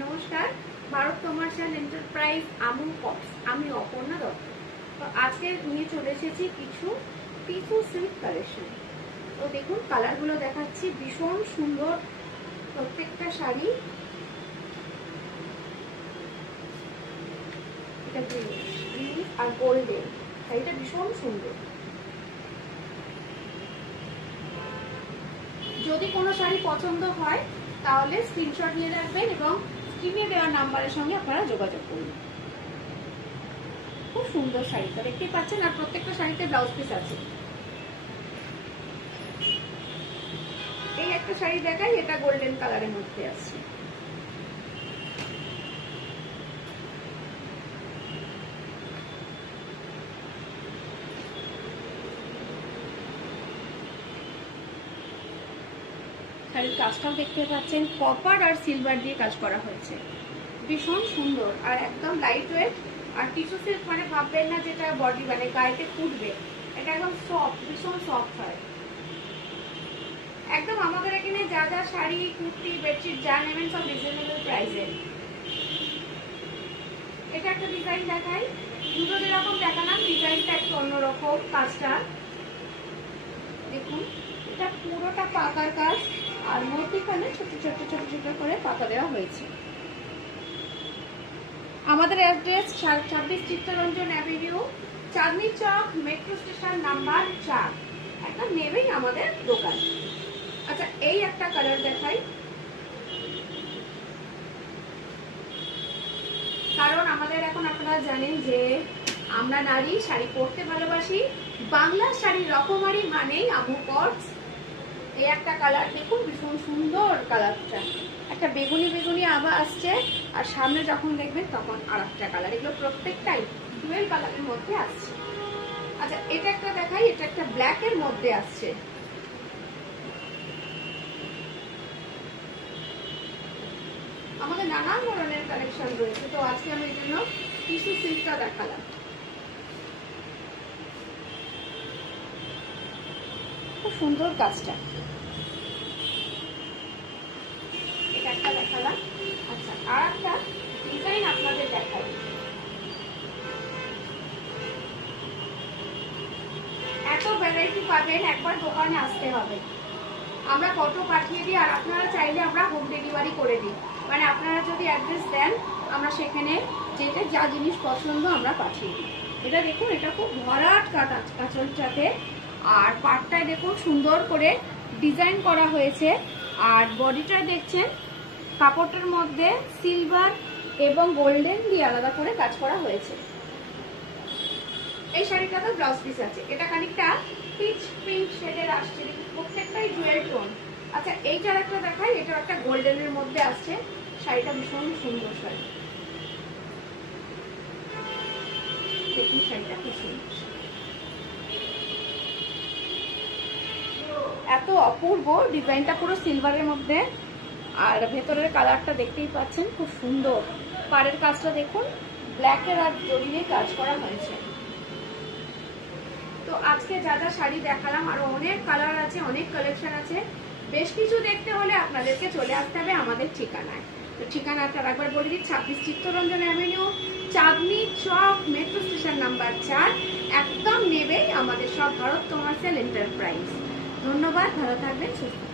নমস্কার, Bharat commercial enterprise আমু pops. আমি অপর্ণা দত্ত। তো আজকে নিয়ে চলে এসেছি কিছু টিসু সিল্ক কালেকশন। তো দেখুন কালারগুলো দেখাচ্ছি, ভীষণ সুন্দর প্রত্যেকটা শাড়ি। এটা গ্রিন আর গোল্ডেন, শাড়িটা ভীষণ সুন্দর। যদি কোনো শাড়ি পছন্দ হয় তাহলে স্ক্রিনশট নিয়ে রাখবেন এবং স্ক্রিনে দেওয়া নাম্বারের সঙ্গে আপনারা যোগাযোগ করুন। খুব সুন্দর শাড়িটা দেখতেই পাচ্ছেন, আর প্রত্যেকটা শাড়িতে ব্লাউজ পিস আছে। এই একটা শাড়ি দেখাই, এটা গোল্ডেন কালারের মধ্যে আছে। শাড়ির কাজটাও দেখতে পাচ্ছেন, কপার আর সিলভার দিয়ে কাজ করা হয়েছে, ভীষণ সুন্দর আর একদম লাইট ওয়েট। আর টিস্যু সিল্ক মানে ভাববেন না যেটা বডি মানে গায়েতে ফুটবে, এটা একদম সফট, ভীষণ সফট হয়। একদম আমাদের এখানে যা যা শাড়ি, কুর্তি, বেডশিট যা নেবেন সব রিজনেবল প্রাইসে। এটা একটা ডিজাইন দেখাই, দুটো যেরকম দেখালাম ডিজাইনটা একটু অন্যরকম। কাজটা দেখুন, এটা পুরোটা পাকার কাজ আর মধ্যখানে ছোট ছোট ছোট ছোট করে পাতা দেওয়া হয়েছে। আমাদের address 26 Chittaranjan avenue, Chandni Chowk, metro station number 4। একদম নেবেই আমাদের দোকান। আচ্ছা, এই একটা কালার দেখাই, কারণ আমাদের এখন আপনারা জানেন যে আমরা নারী শাড়ি পরতে ভালোবাসি। বাংলা শাড়ি রকমারি মানেই আমু পটস। এই একটা কালার দেখুন, ভীষণ সুন্দর কালারটা, একটা বেগুনি বেগুনি আভা আসছে, আর সামনে যখন দেখবেন তখন আর একটা কালার। এগুলো প্রত্যেকটাই ডুয়েল কালারের মধ্যে আসছে। আচ্ছা, এটা একটা দেখাই, এটা একটা ব্ল্যাক এর মধ্যে আসছে। আমাদের নানান ধরনের কালেকশন রয়েছে, তো আজকে আমি এই জন্য টিস্যু সিল্কটা দেখালাম। খুব সুন্দর কাজটা, এটা একটা দেখালাম। আচ্ছা, আর একটা ডিজাইন আপনাদের দেখাই। এত ভ্যারাইটি পাবেন, একবার দোকানে আসতে হবে। আমরা ফটো পাঠিয়ে দিই, আর আপনারা চাইলে আমরা হোম ডেলিভারি করে দিই। মানে আপনারা যদি অ্যাড্রেস দেন, আমরা সেখানে যেটা যা জিনিস পছন্দ আমরা পাঠিয়ে দিই। এটা দেখুন, এটা খুব ভরাট কাঁচলটাতে, আর পাটটায় দেখুন সুন্দর করে ডিজাইন করা হয়েছে। আর বডিটায় দেখছেন কাপড়টার মধ্যে সিলভার এবং গোল্ডেন দিয়ে আলাদা করে কাজ করা হয়েছে। এই শাড়িটাতে ব্লাউজ পিস আছে। এটা খানিকটা পিচ পিঙ্ক শেডের আসছে, প্রত্যেকটাই জুয়েল টোন। আচ্ছা, এইটার একটা দেখাই, এটা একটা গোল্ডেনের মধ্যে আসছে। শাড়িটা ভীষণ সুন্দর শাড়ি, দেখুন শাড়িটা কি সুন্দর, এত অপূর্ব ডিজাইনটা, পুরো সিলভারের মধ্যে। আর ভেতরের কালারটা দেখতেই পাচ্ছেন, খুব সুন্দর। পাড়ের কাজটা দেখুন, ব্ল্যাকের আর জরি দিয়ে কাজ করা হয়েছে। তো আজকে যা যা শাড়ি দেখালাম, আরো অনেক কালার আছে, অনেক কালেকশন আছে। বেশ কিছু দেখতে হলে আপনাদেরকে চলে আসতে হবে আমাদের ঠিকানায়। তো ঠিকানাটা একবার বলে দিই, 26 Chittaranjan avenue, Chandni Chowk, metro station number 4। একদম নেবেই আমাদের সব ভারত কমার্শিয়াল এন্টারপ্রাইজ। ধন্যবাদ, ভালো থাকবেন, সুস্থ থাকবেন।